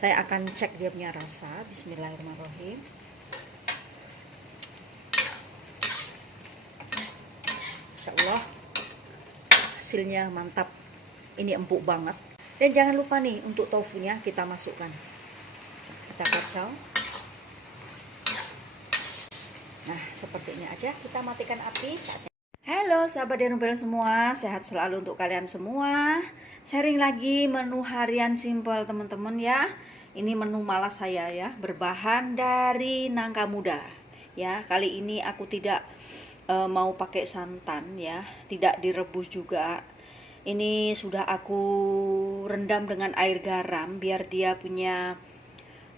Saya akan cek dia punya rasa. Bismillahirrahmanirrahim. Insya Allah hasilnya mantap. Ini empuk banget. Dan jangan lupa nih, untuk tofunya kita masukkan. Kita kacau. Nah, seperti ini aja. Kita matikan api saatnya. Halo sahabat Denubel semua, sehat selalu untuk kalian semua. Sharing lagi menu harian simpel teman-teman ya. Ini menu malas saya ya, berbahan dari nangka muda. Ya, kali ini aku tidak mau pakai santan ya, tidak direbus juga. Ini sudah aku rendam dengan air garam biar dia punya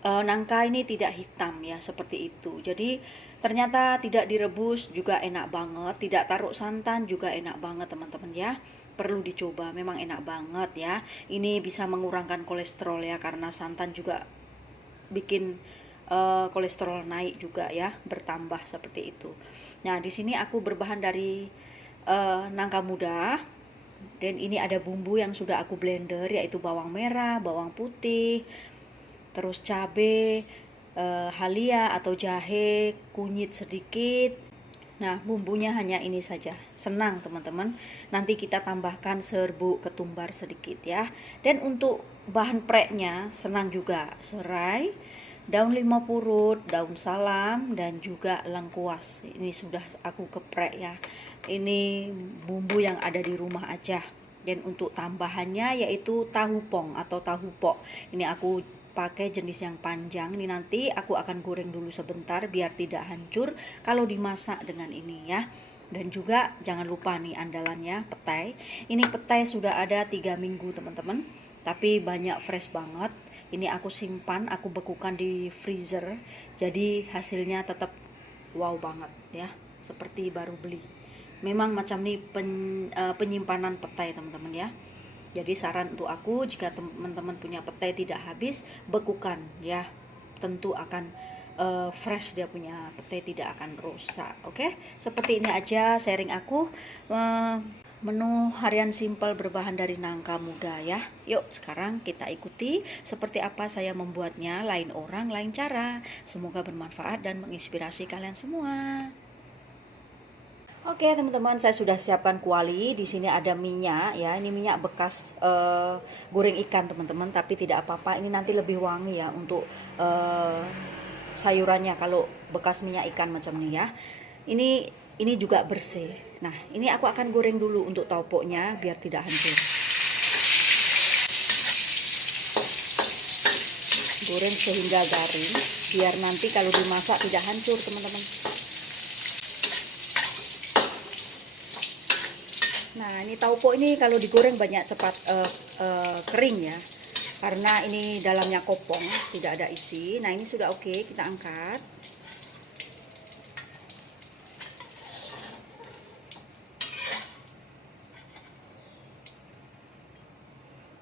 nangka ini tidak hitam ya, seperti itu. Jadi ternyata tidak direbus juga enak banget, tidak taruh santan juga enak banget teman-teman ya. Perlu dicoba, memang enak banget ya. Ini bisa mengurangkan kolesterol ya, karena santan juga bikin kolesterol naik juga ya, bertambah seperti itu. Nah, di sini aku berbahan dari nangka muda. Dan ini ada bumbu yang sudah aku blender, yaitu bawang merah, bawang putih, terus cabai, halia atau jahe, kunyit sedikit. Nah, bumbunya hanya ini saja. Senang teman-teman. Nanti kita tambahkan serbuk ketumbar sedikit ya. Dan untuk bahan preknya senang juga. Serai, daun 5 purut, daun salam, dan juga lengkuas. Ini sudah aku geprek ya. Ini bumbu yang ada di rumah aja. Dan untuk tambahannya yaitu tahu pong atau tahu pok. Ini aku pakai jenis yang panjang. Ini nanti aku akan goreng dulu sebentar biar tidak hancur kalau dimasak dengan ini ya. Dan juga jangan lupa nih andalannya, petai. Ini petai sudah ada 3 minggu teman-teman, tapi banyak fresh banget. Ini aku simpan, aku bekukan di freezer, jadi hasilnya tetap wow banget ya, seperti baru beli. Memang macam nih penyimpanan petai teman-teman ya. Jadi saran untuk aku, jika teman-teman punya petai tidak habis, bekukan ya. Tentu akan fresh, dia punya petai tidak akan rusak. Oke, seperti ini aja sharing aku. Menu harian simpel berbahan dari nangka muda ya. Yuk sekarang kita ikuti seperti apa saya membuatnya. Lain orang, lain cara. Semoga bermanfaat dan menginspirasi kalian semua. Oke teman-teman, saya sudah siapkan kuali. Di sini ada minyak ya. Ini minyak bekas goreng ikan teman-teman, tapi tidak apa-apa. Ini nanti lebih wangi ya untuk sayurannya kalau bekas minyak ikan macam ini ya. Ini juga bersih. Nah, ini aku akan goreng dulu untuk taupoknya biar tidak hancur. Goreng sehingga garing biar nanti kalau dimasak tidak hancur teman-teman. Nah, ini taupok ini kalau digoreng banyak cepat kering ya, karena ini dalamnya kopong, tidak ada isi. Nah, ini sudah oke, kita angkat.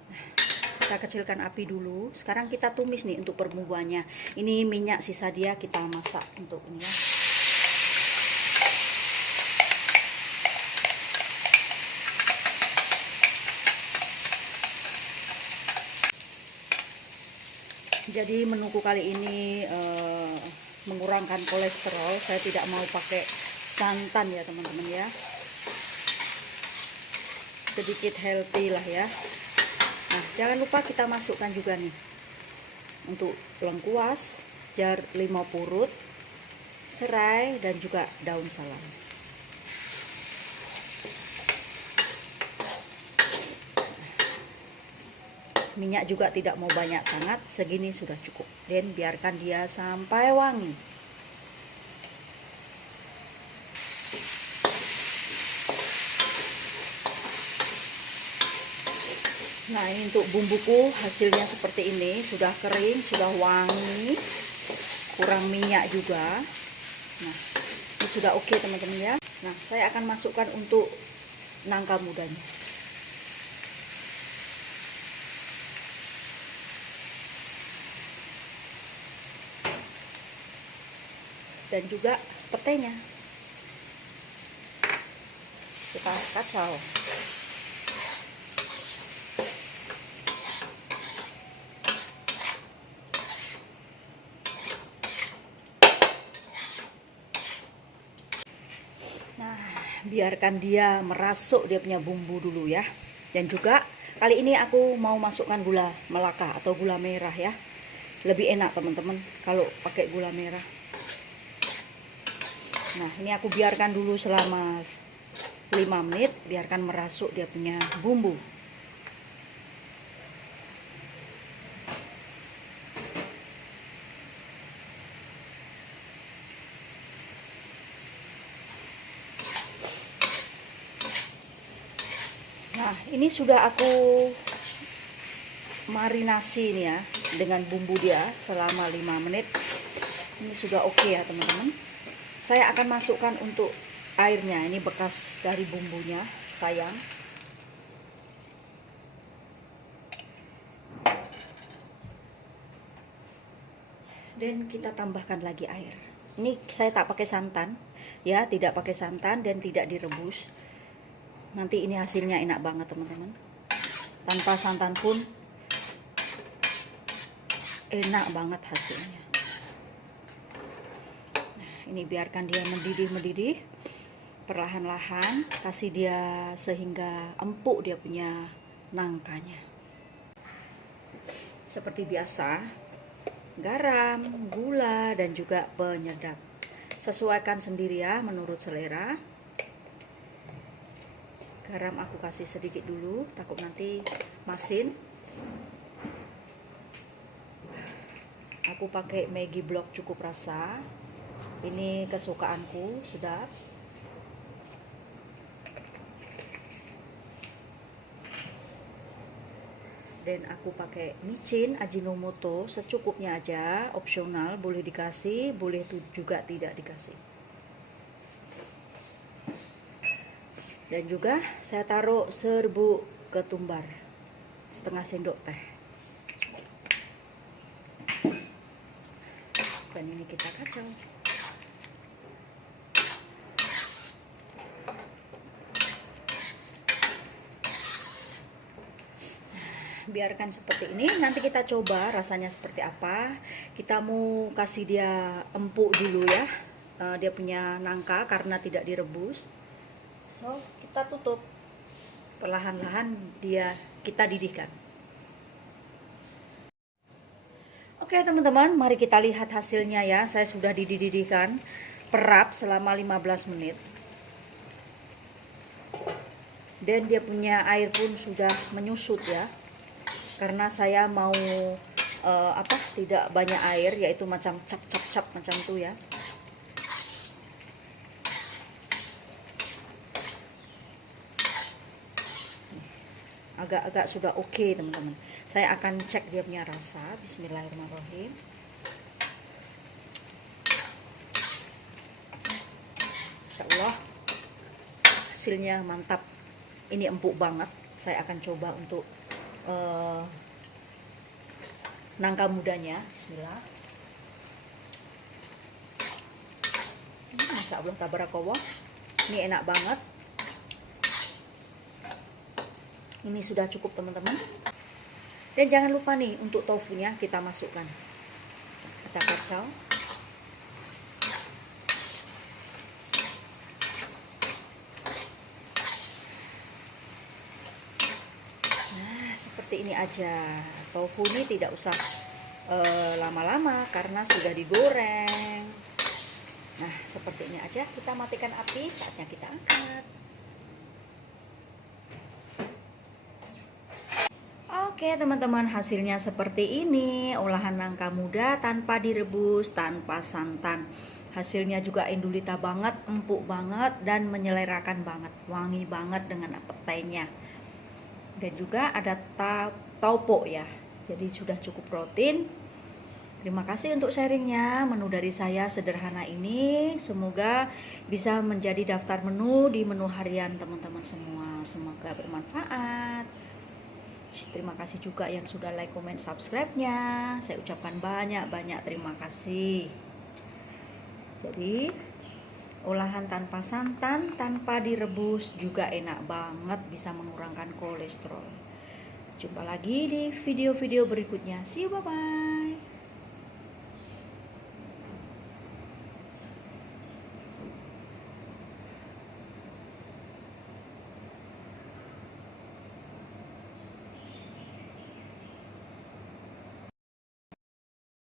Nah, kita kecilkan api dulu. Sekarang kita tumis nih untuk perbumbuannya. Ini minyak sisa dia kita masak untuk ini ya. Jadi menuku kali ini mengurangkan kolesterol. Saya tidak mau pakai santan ya teman-teman ya. Sedikit healthy lah ya. Nah, jangan lupa kita masukkan juga nih untuk lengkuas, jar 5 purut, serai, dan juga daun salam. Minyak juga tidak mau banyak sangat, segini sudah cukup. Dan biarkan dia sampai wangi. Nah, ini untuk bumbuku hasilnya seperti ini, sudah kering, sudah wangi, kurang minyak juga. Nah, ini sudah oke teman-teman ya. Nah, saya akan masukkan untuk nangka mudanya. Dan juga petainya kita kacau. biarkan dia merasuk dia punya bumbu dulu ya. Dan juga kali ini aku mau masukkan gula melaka atau gula merah ya. Lebih enak teman-teman kalau pakai gula merah. Nah, ini aku biarkan dulu selama 5 menit, biarkan merasuk dia punya bumbu. Nah, ini sudah aku marinasi nih ya dengan bumbu dia selama 5 menit. Ini sudah oke ya teman-teman. Saya akan masukkan untuk airnya. Ini bekas dari bumbunya, sayang. Dan kita tambahkan lagi air. Ini saya tak pakai santan ya, tidak pakai santan dan tidak direbus. Nanti ini hasilnya enak banget teman-teman. Tanpa santan pun enak banget hasilnya. Nah, ini biarkan dia mendidih perlahan-lahan, kasih dia sehingga empuk dia punya nangkanya. Seperti biasa, garam, gula, dan juga penyedap. Sesuaikan sendiri ya menurut selera. Garam aku kasih sedikit dulu, takut nanti masin. Aku pakai Maggi Block cukup rasa. Ini kesukaanku, sedap. Dan aku pakai micin Ajinomoto secukupnya aja, opsional, boleh dikasih, boleh juga tidak dikasih. Dan juga saya taruh serbuk ketumbar, setengah sendok teh. Dan ini kita kacau. Biarkan seperti ini, nanti kita coba rasanya seperti apa. Kita mau kasih dia empuk dulu ya, dia punya nangka karena tidak direbus. So kita tutup, perlahan-lahan kita didihkan. Oke teman-teman, mari kita lihat hasilnya ya. Saya sudah dididihkan perap selama 15 menit. Dan dia punya air pun sudah menyusut ya. Karena saya mau tidak banyak air, yaitu macam cap macam itu ya. Agak-agak sudah oke teman-teman. Saya akan cek dia punya rasa. Bismillahirrahmanirrahim. Insya Allah hasilnya mantap. Ini empuk banget. Saya akan coba untuk nangka mudanya. Bismillah. Masya Allah tabarakallah. Ini enak banget. Ini sudah cukup teman-teman. Dan jangan lupa nih untuk tofunya kita masukkan. Kita kacau. Nah, seperti ini aja. Tofu ini tidak usah lama-lama karena sudah digoreng. Nah, seperti ini aja. Kita matikan api, saatnya kita angkat. Oke teman-teman, hasilnya seperti ini. Olahan nangka muda tanpa direbus, tanpa santan. Hasilnya juga endulita banget, empuk banget, dan menyelerakan banget. Wangi banget dengan petainya. Dan juga ada taupo ya. Jadi sudah cukup protein. Terima kasih untuk sharingnya. Menu dari saya sederhana ini. Semoga bisa menjadi daftar menu di menu harian teman-teman semua. Semoga bermanfaat. Terima kasih juga yang sudah like, comment, subscribe-nya. Saya ucapkan banyak-banyak terima kasih. Jadi olahan tanpa santan, tanpa direbus juga enak banget, bisa mengurangkan kolesterol. Jumpa lagi di video-video berikutnya. See you, bye-bye.